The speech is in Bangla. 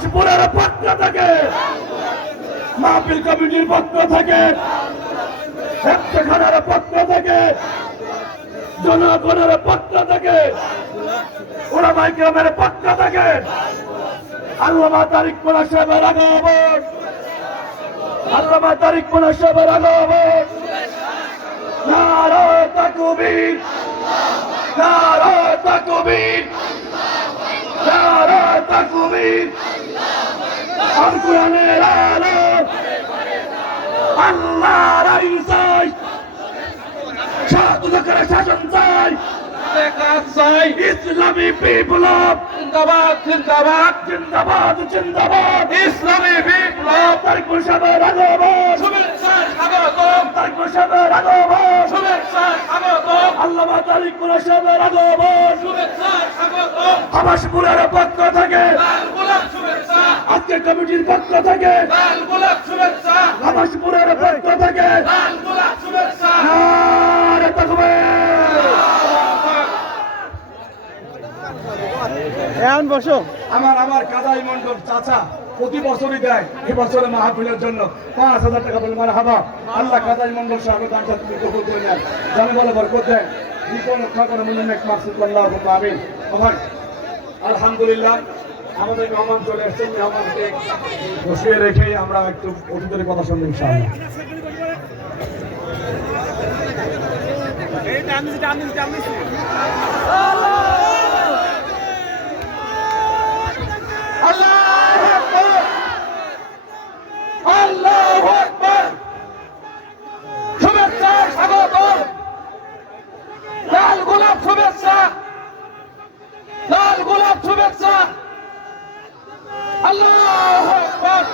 আবাসপুরের পক্ষ থেকে মাহফিল কমিটির পক্ষ থেকে হেফতেখানার পক্ষ থেকে জনগণের পক্ষ থেকে ওলামায়ে কেরামের পক্ষ থেকে আল্লামা তারিক মোল্লা সাহেবের আগমন, আল্লামা তারিক মোল্লা সাহেবের আগমন। নারায়ে তাকবীর, নারায়ে তাকবীর, নারায়ে তাকবীর। আল কোরআনের আলো, আল্লাহর আইন চাই, স্বাধীনতার শাসন চাই, ইসলামী বিপ্লব জিন্দাবাদ, জিন্দাবাদ, জিন্দাবাদ, জিন্দাবাদ। ইসলামী বিপ্লব তারিক মোল্লা সাহেবের আগমন, শুভেচ্ছা স্বাগতম। তারিক মোল্লা সাহেবের আগমন, শুভেচ্ছা স্বাগতম। আল্লামা তারিক মোল্লা সাহেবের আগমন, শুভেচ্ছা স্বাগতম। আবাসপুরের পক্ষ থেকে লাল গোলাপ শুভেচ্ছা, আজকের কমিটির পক্ষ থেকে লাল গোলাপ শুভেচ্ছা, আবাসপুরের পক্ষ থেকে লাল গোলাপ শুভেচ্ছা। নারে তাকবীর। এখন বসো। আমার কাদাই মন্ডল চাচা প্রতি বছরই দেয়, এই বছরে মাহফিলের জন্য ৫,০০০ টাকা বলে মারহাবা। আল্লাহ কাদাই মন্ডল সাহেবের দানটা তুমি কবুল করে নেন, জানি বলে বরকত দেন, বিপদ রক্ষা করে মনে নেক মাকসুদ আল্লাহুম্মা আমিন। ভাই আলহামদুলিল্লাহ আমাদের মেহমান চলে এসেছেন, মেহমানকে বসিয়ে রেখে আমরা একটু অতিথিদের কথা শুনবো ইনশাআল্লাহ। আল্লাহু আকবার, আল্লাহু আকবার। শুভেচ্ছা স্বাগতম, লাল গোলাপ শুভেচ্ছা, লাল গোলাপ শুভেচ্ছা। আল্লাহু আকবার।